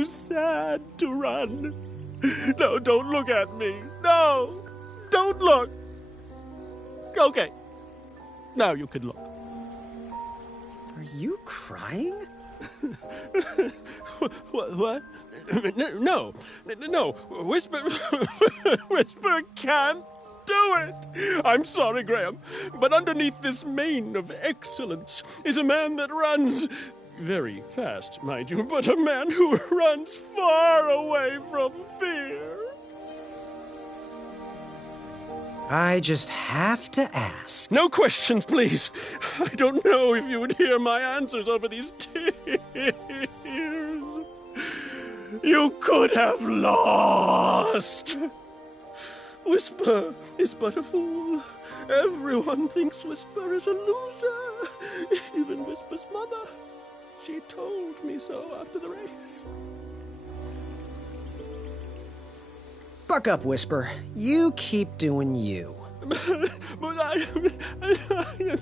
too sad to run. No, don't look at me. No, don't look. Okay, now you can look. Are you crying? What? No. Whisper can't do it. I'm sorry, Graham, but underneath this mane of excellence is a man that runs very fast, mind you, but a man who runs far away from fear. I just have to ask. No questions, please. I don't know if you would hear my answers over these tears. You could have lost. Whisper is but a fool. Everyone thinks Whisper is a loser. Even Whisper's mother. She told me so after the race. Buck up, Whisper. You keep doing you. But I miss you.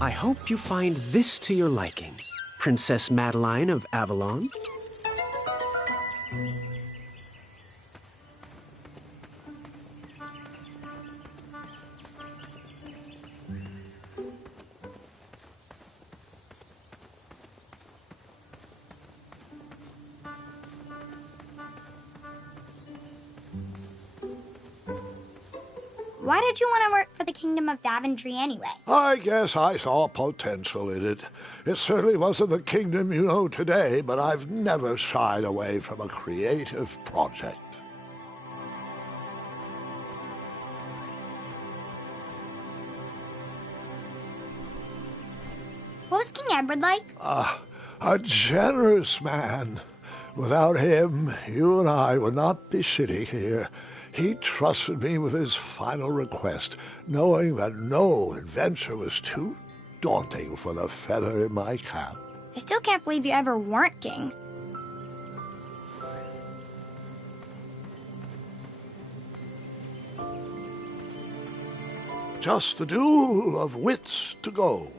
I hope you find this to your liking, Princess Madeline of Avalon. Why did you want to work for the Kingdom of Daventry anyway? I guess I saw potential in it. It certainly wasn't the kingdom you know today, but I've never shied away from a creative project. What was King Edward like? A generous man. Without him, you and I would not be sitting here. He trusted me with his final request, knowing that no adventure was too daunting for the feather in my cap. I still can't believe you ever weren't king. Just a duel of wits to go.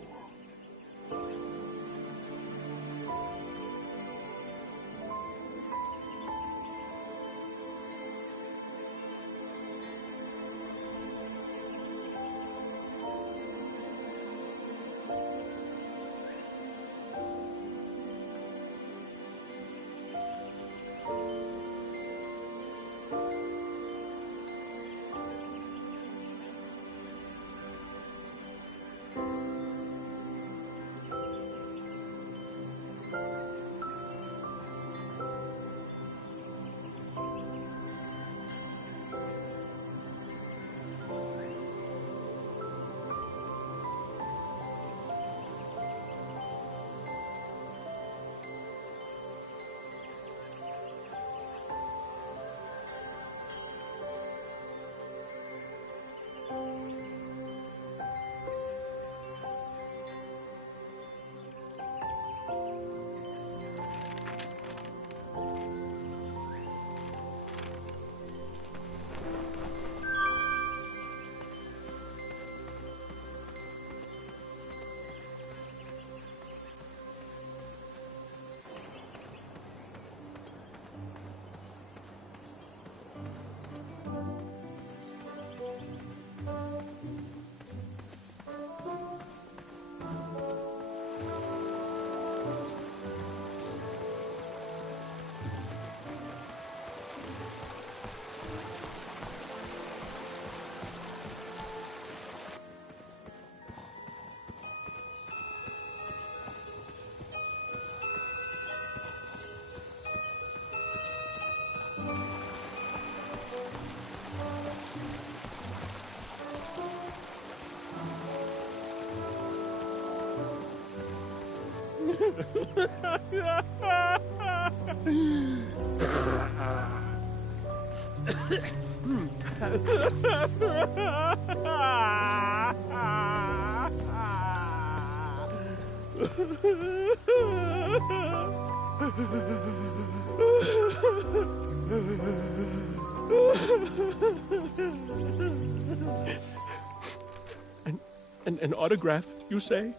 An autograph, you say?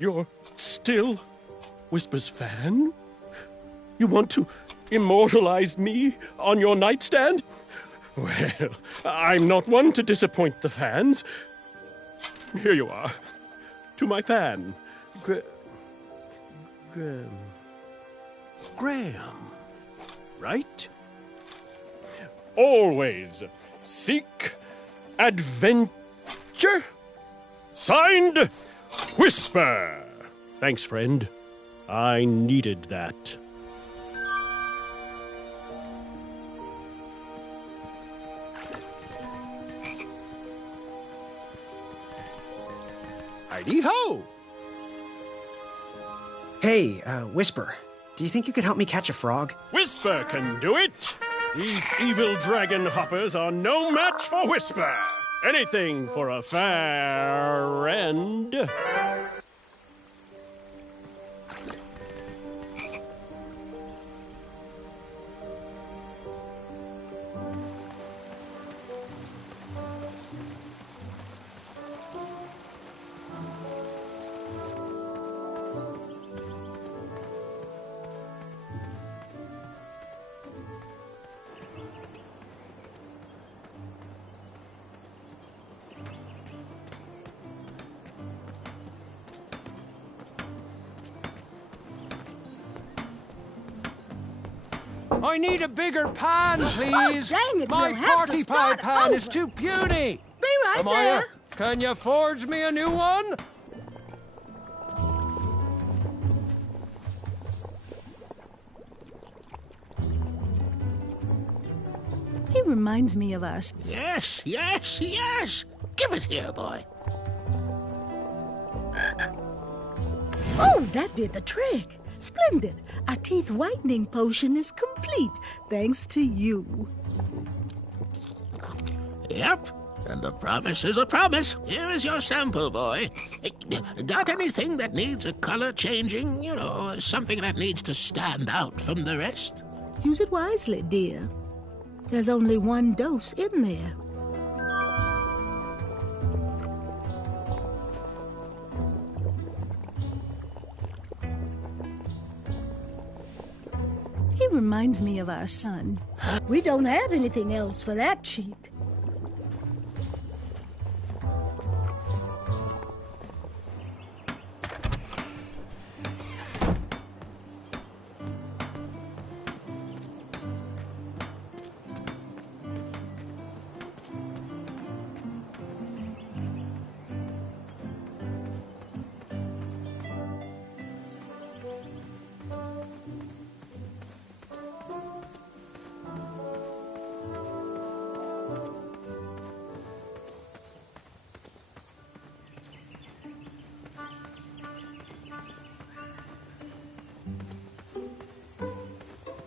You're still Whisper's fan? You want to immortalize me on your nightstand? Well, I'm not one to disappoint the fans. Here you are. To my fan, Graham. Right? Always seek adventure. Signed, Whisper. Thanks, friend. I needed that. Heidi-ho! Hey, Whisper, do you think you could help me catch a frog? Whisper can do it! These evil dragon hoppers are no match for Whisper! Anything for a friend. I need a bigger pan, please. Oh, dang it, my we'll have party to pie start pan is over. too puny. Be right Amaya, there. can you forge me a new one? He reminds me of our... Yes, yes, yes! Give it here, boy. Oh, that did the trick. Splendid. Our teeth whitening potion is complete, thanks to you. Yep, and a promise is a promise. Here is your sample, boy. Got anything that needs a color changing? You know, something that needs to stand out from the rest? Use it wisely, dear. There's only one dose in there. He reminds me of our son. We don't have anything else for that cheap.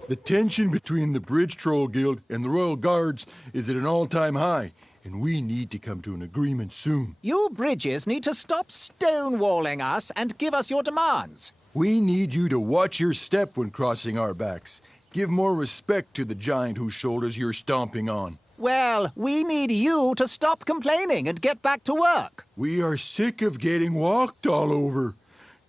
The tension between the Bridge Troll Guild and the Royal Guards is at an all-time high, and we need to come to an agreement soon. You bridges need to stop stonewalling us and give us your demands. We need you to watch your step when crossing our backs. Give more respect to the giant whose shoulders you're stomping on. Well, we need you to stop complaining and get back to work. We are sick of getting walked all over.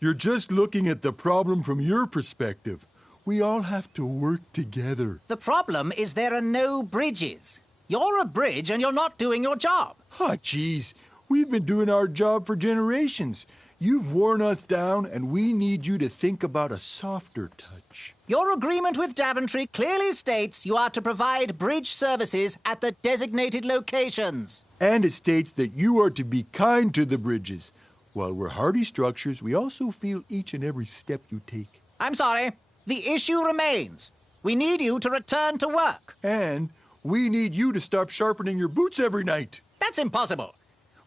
You're just looking at the problem from your perspective. We all have to work together. The problem is there are no bridges. You're a bridge and you're not doing your job. Ah, geez. We've been doing our job for generations. You've worn us down, and we need you to think about a softer touch. Your agreement with Daventry clearly states you are to provide bridge services at the designated locations. And it states that you are to be kind to the bridges. While we're hardy structures, we also feel each and every step you take. I'm sorry. The issue remains. We need you to return to work. And we need you to stop sharpening your boots every night. That's impossible.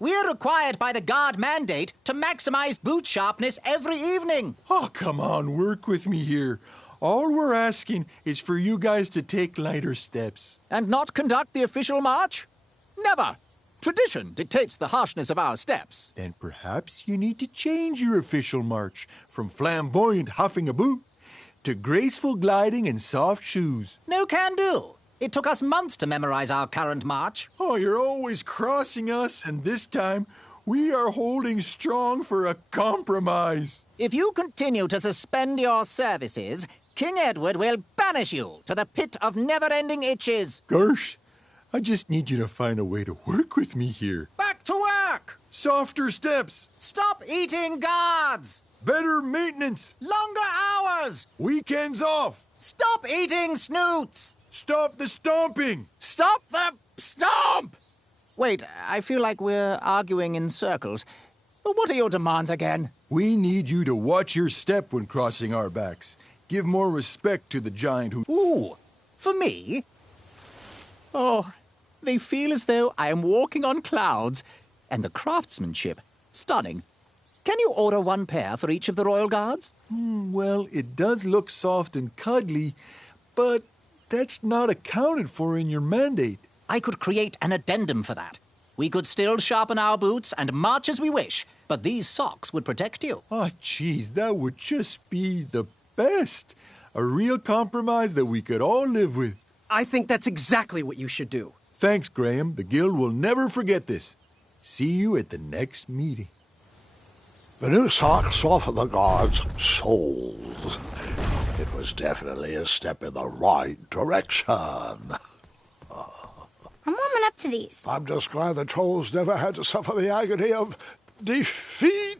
We're required by the guard mandate to maximize boot sharpness every evening. Oh, come on, work with me here. All we're asking is for you guys to take lighter steps. And not conduct the official march? Never. Tradition dictates the harshness of our steps. Then perhaps you need to change your official march from flamboyant huffing a boot to graceful gliding and soft shoes. No can do. It took us months to memorize our current march. Oh, you're always crossing us, and this time we are holding strong for a compromise. If you continue to suspend your services, King Edward will banish you to the pit of never-ending itches. Gosh, I just need you to find a way to work with me here. Back to work! Softer steps. Stop eating guards! Better maintenance. Longer hours! Weekends off. Stop eating snoots! Stop the stomping. Stop the stomp! Wait, I feel like we're arguing in circles. What are your demands again? We need you to watch your step when crossing our backs. Give more respect to the giant who... Ooh, for me? Oh, they feel as though I am walking on clouds. And the craftsmanship, stunning. Can you order one pair for each of the royal guards? Well, it does look soft and cuddly, but that's not accounted for in your mandate. I could create an addendum for that. We could still sharpen our boots and march as we wish, but these socks would protect you. Oh, geez, that would just be the best. A real compromise that we could all live with. I think that's exactly what you should do. Thanks, Graham. The Guild will never forget this. See you at the next meeting. The new socks softened the guards' souls. It was definitely a step in the right direction. I'm warming up to these. I'm just glad the trolls never had to suffer the agony of defeat.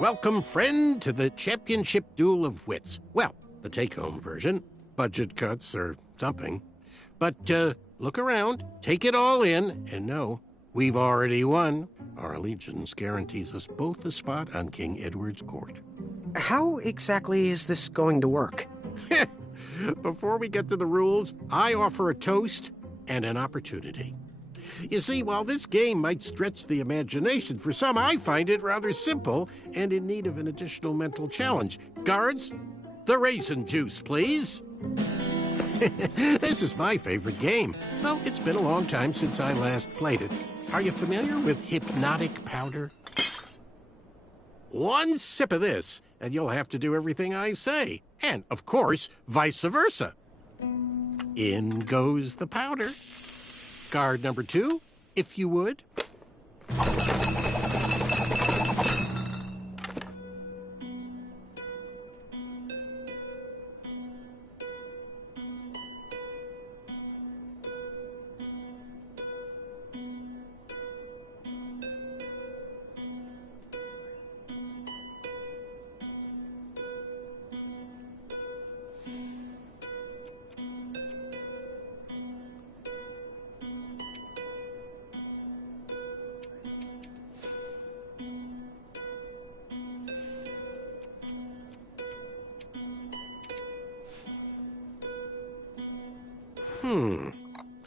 Welcome, friend, to the Championship Duel of Wits. Well, the take-home version. Budget cuts or something. But, look around, take it all in, and know we've already won. Our allegiance guarantees us both a spot on King Edward's court. How exactly is this going to work? Before we get to the rules, I offer a toast and an opportunity. You see, while this game might stretch the imagination, for some I find it rather simple and in need of an additional mental challenge. Guards, the raisin juice, please. This is my favorite game. Well, it's been a long time since I last played it. Are you familiar with hypnotic powder? One sip of this, and you'll have to do everything I say. And, of course, vice versa. In goes the powder. Guard number 2, if you would.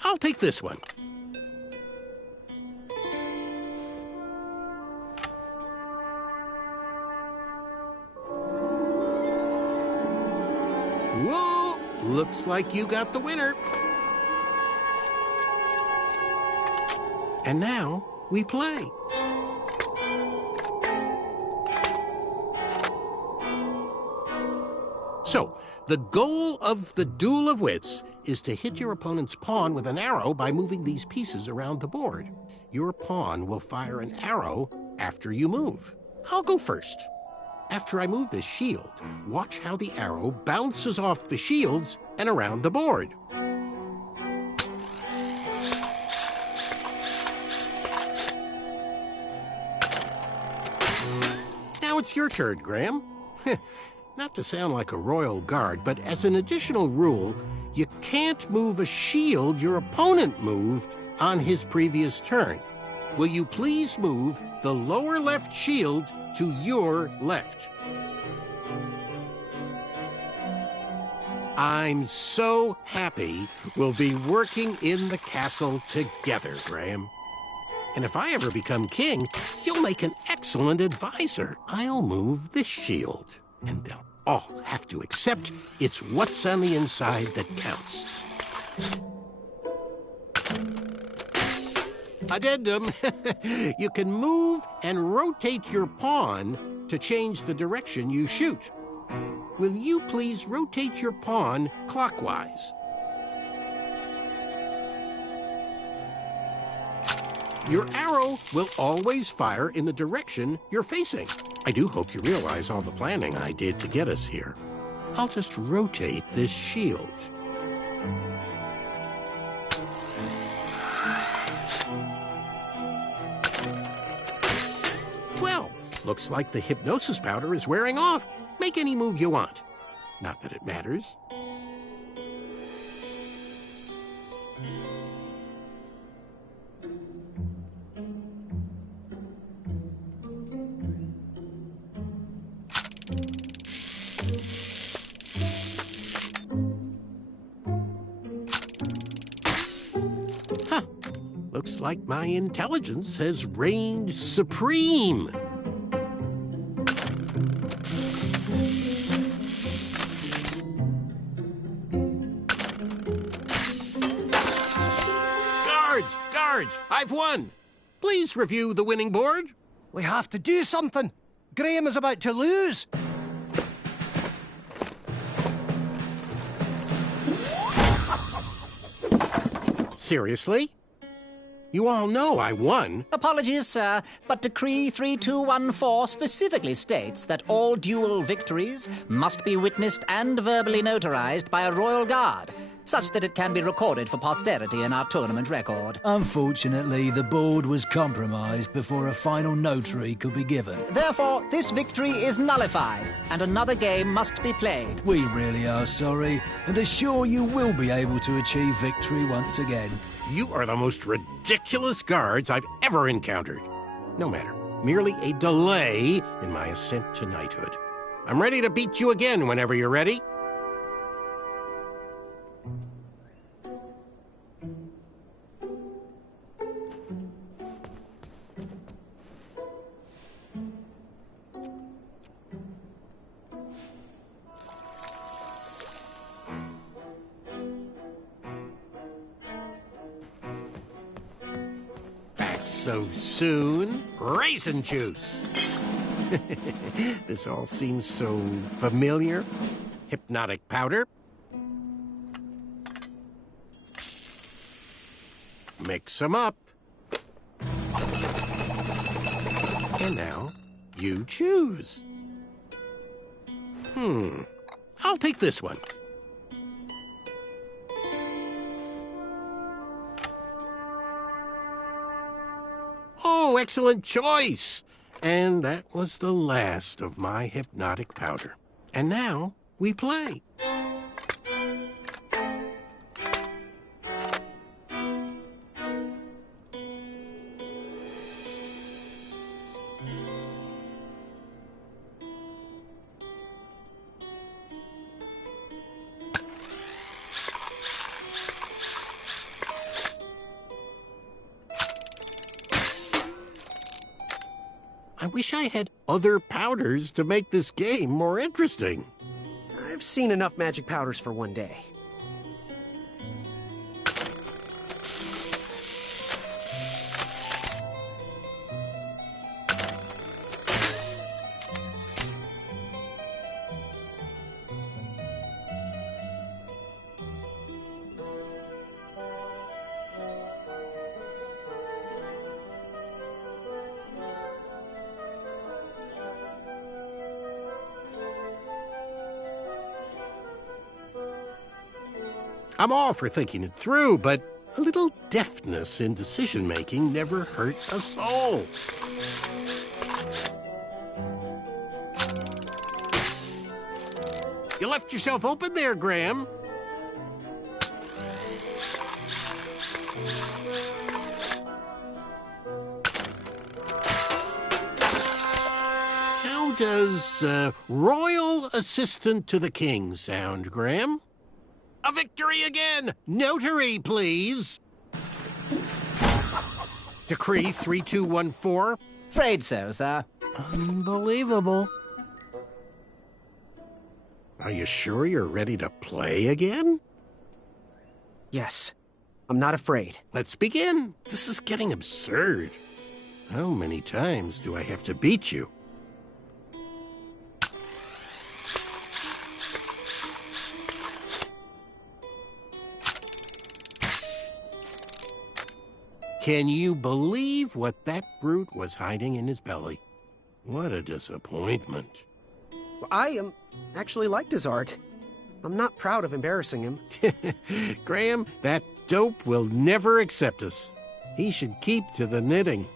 I'll take this one. Whoa! Looks like you got the winner. And now we play. So, the goal of the Duel of Wits is to hit your opponent's pawn with an arrow by moving these pieces around the board. Your pawn will fire an arrow after you move. I'll go first. After I move this shield, watch how the arrow bounces off the shields and around the board. Now it's your turn, Graham. Not to sound like a royal guard, but as an additional rule, you can't move a shield your opponent moved on his previous turn. will you please move the lower left shield to your left? I'm so happy we'll be working in the castle together, Graham. And if I ever become king, you'll make an excellent advisor. I'll move this shield, and they'll all have to accept it's what's on the inside that counts. Addendum. You can move and rotate your pawn to change the direction you shoot. Will you please rotate your pawn clockwise? Your arrow will always fire in the direction you're facing. I do hope you realize all the planning I did to get us here. I'll just rotate this shield. Well, looks like the hypnosis powder is wearing off. Make any move you want. Not that it matters. Huh. Looks like my intelligence has reigned supreme. Guards, I've won. Please review the winning board. We have to do something. Graham is about to lose. Seriously? You all know I won. Apologies, sir, but Decree 3214 specifically states that all duel victories must be witnessed and verbally notarized by a royal guard, such that it can be recorded for posterity in our tournament record. Unfortunately, the board was compromised before a final notary could be given. Therefore, this victory is nullified, and another game must be played. We really are sorry, and assure you will be able to achieve victory once again. You are the most ridiculous guards I've ever encountered. No matter, merely a delay in my ascent to knighthood. I'm ready to beat you again whenever you're ready. So soon? Raisin juice! This all seems so familiar. Hypnotic powder. Mix them up. And now, you choose. I'll take this one. Oh, excellent choice! And that was the last of my hypnotic powder. And now, we play. I wish I had other powders to make this game more interesting. I've seen enough magic powders for one day. I'm all for thinking it through, but a little deftness in decision-making never hurt a soul. You left yourself open there, Graham. does royal assistant to the king sound, Graham? A victory again! Notary, please! Decree 3214. Afraid so, sir. Unbelievable. Are you sure you're ready to play again? Yes. I'm not afraid. Let's begin. This is getting absurd. How many times do I have to beat you? Can you believe what that brute was hiding in his belly? What a disappointment. I actually liked his art. I'm not proud of embarrassing him. Graham, that dope will never accept us. He should keep to the knitting.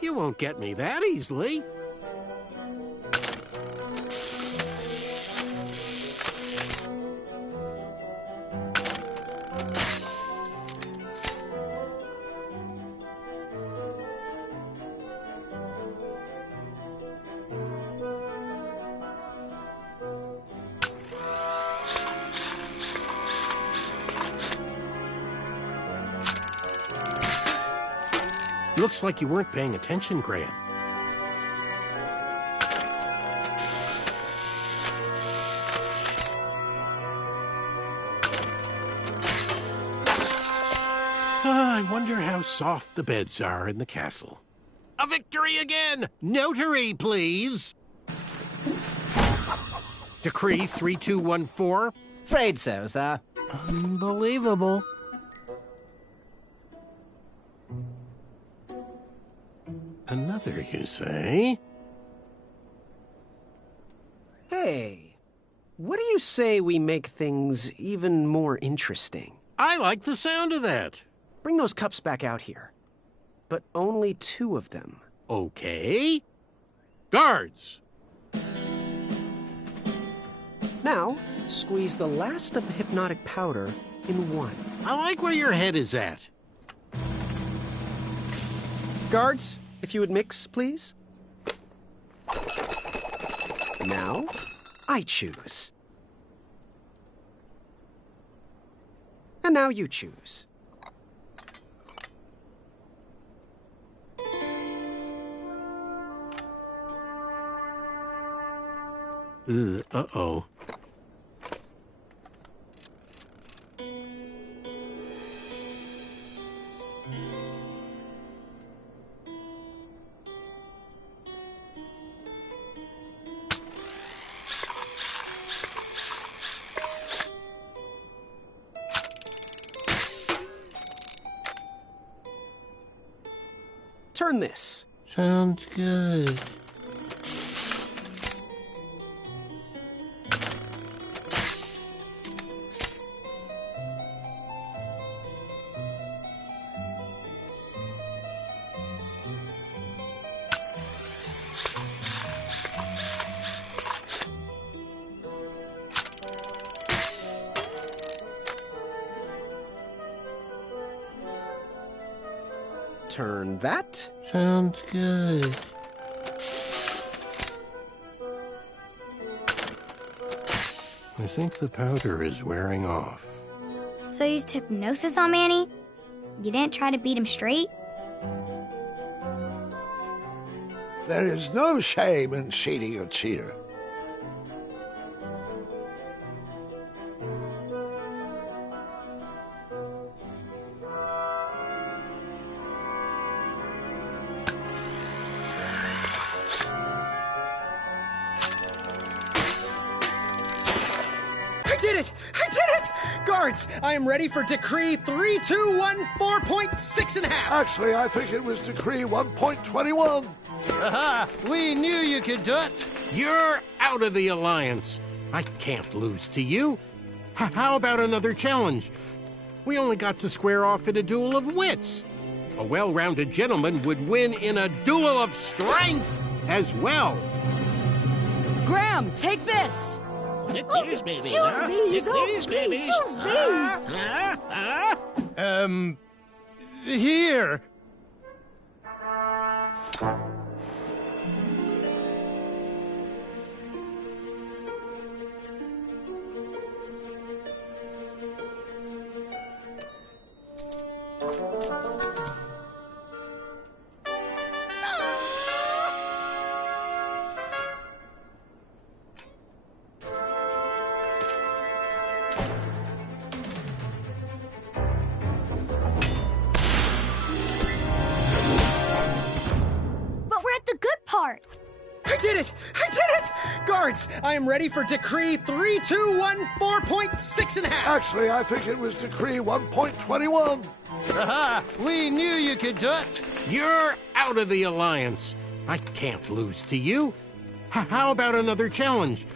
You won't get me that easily. Looks like you weren't paying attention, Graham. I wonder how soft the beds are in the castle. A victory again! Notary, please! Decree 3214. Afraid so, sir. Unbelievable. Another, you say? Hey, what do you say we make things even more interesting? I like the sound of that. Bring those cups back out here. But only 2 of them. Okay. Guards! Now, squeeze the last of the hypnotic powder in 1. I like where your head is at. Guards, if you would mix, please. Now, I choose. And now you choose. Uh-oh. Turn this. Sounds good. Turn that. Sounds good. I think the powder is wearing off. So you used hypnosis on Manny? You didn't try to beat him straight? There is no shame in cheating a cheater. I did it! I did it! Guards, I am ready for Decree 3214.6 1/2. Actually, I think it was Decree 1.21. Aha! We knew you could do it. You're out of the alliance. I can't lose to you. How about another challenge? We only got to square off in a duel of wits. A well-rounded gentleman would win in a duel of strength as well. Graham, take this! Hit these, baby. Choose these. Hit these, baby. Choose these. Here. I did it! I did it! Guards, I am ready for Decree 3214.6 1/2. Actually, I think it was Decree 1.21. Aha! We knew you could do it. You're out of the alliance. I can't lose to you. How about another challenge?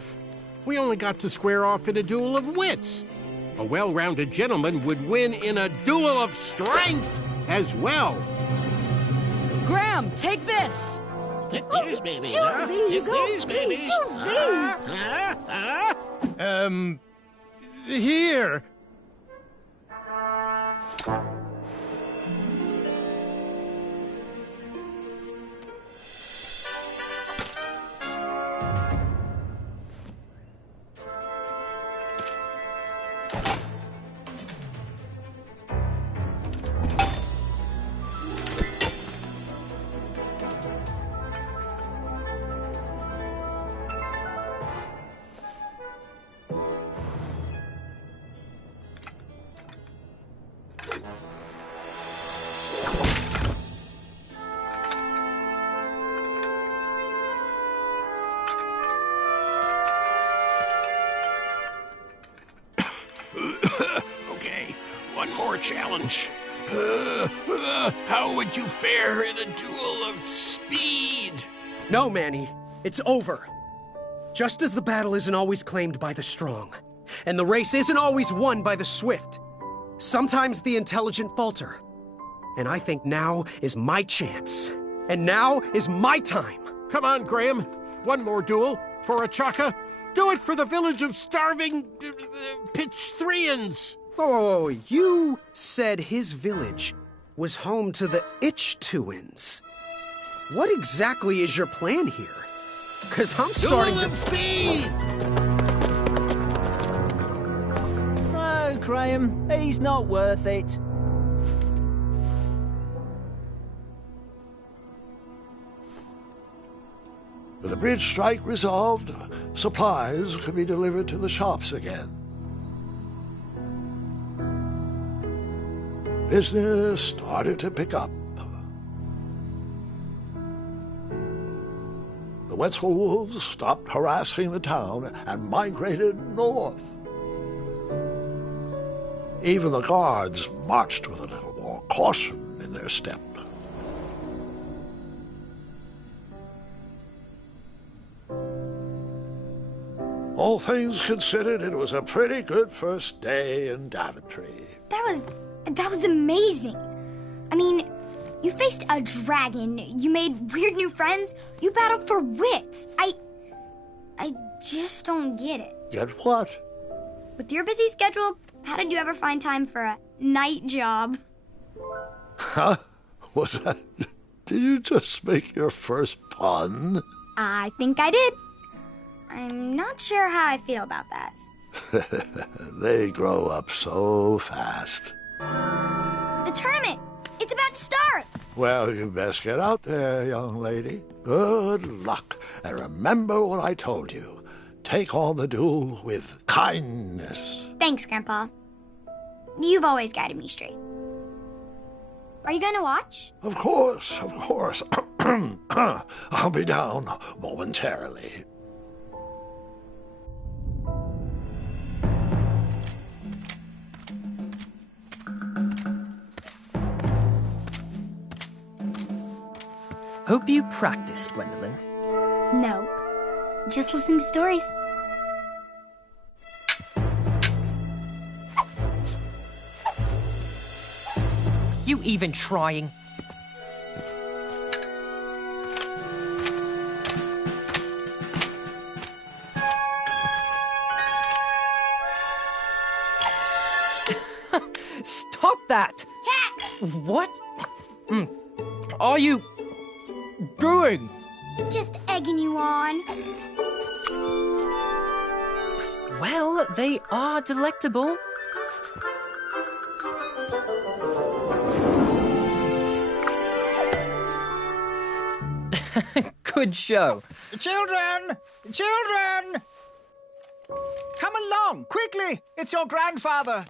We only got to square off in a duel of wits. A well-rounded gentleman would win in a duel of strength as well. Graham, take this! Hit these, baby. Choose these. Hit these, baby. Choose these. Here. Okay, one more challenge. How would you fare in a duel of speed? No, Manny. It's over. Just as the battle isn't always claimed by the strong, and the race isn't always won by the swift, sometimes the intelligent falter. And I think now is my chance. And now is my time. Come on, Graham. One more duel for a chaka. Do it for the village of starving Pitch-Threans. Oh, you said his village was home to the Itch-Tuins. What exactly is your plan here? Because I'm starting Duel to... of speed! No, Graham, he's not worth it. With the bridge strike resolved, supplies could be delivered to the shops again. Business started to pick up. The Wetzel wolves stopped harassing the town and migrated north. Even the guards marched with a little more caution in their step. All things considered, it was a pretty good first day in Daventry. That was amazing. I mean, you faced a dragon, you made weird new friends, you battled for wits. I just don't get it. Get what? With your busy schedule, how did you ever find time for a night job? Huh? Was that... Did you just make your first pun? I think I did. I'm not sure how I feel about that. They grow up so fast. The tournament! It's about to start! Well, you best get out there, young lady. Good luck. And remember what I told you. Take on the duel with kindness. Thanks, Grandpa. You've always guided me straight. Are you going to watch? Of course, of course. I'll be down momentarily. Hope you practiced, Gwendolyn. No. Just listen to stories. you even trying? Stop that! What are you doing? Just egging you on. Well, they are delectable. Good show. Children! Children! Come along, quickly! It's your grandfather.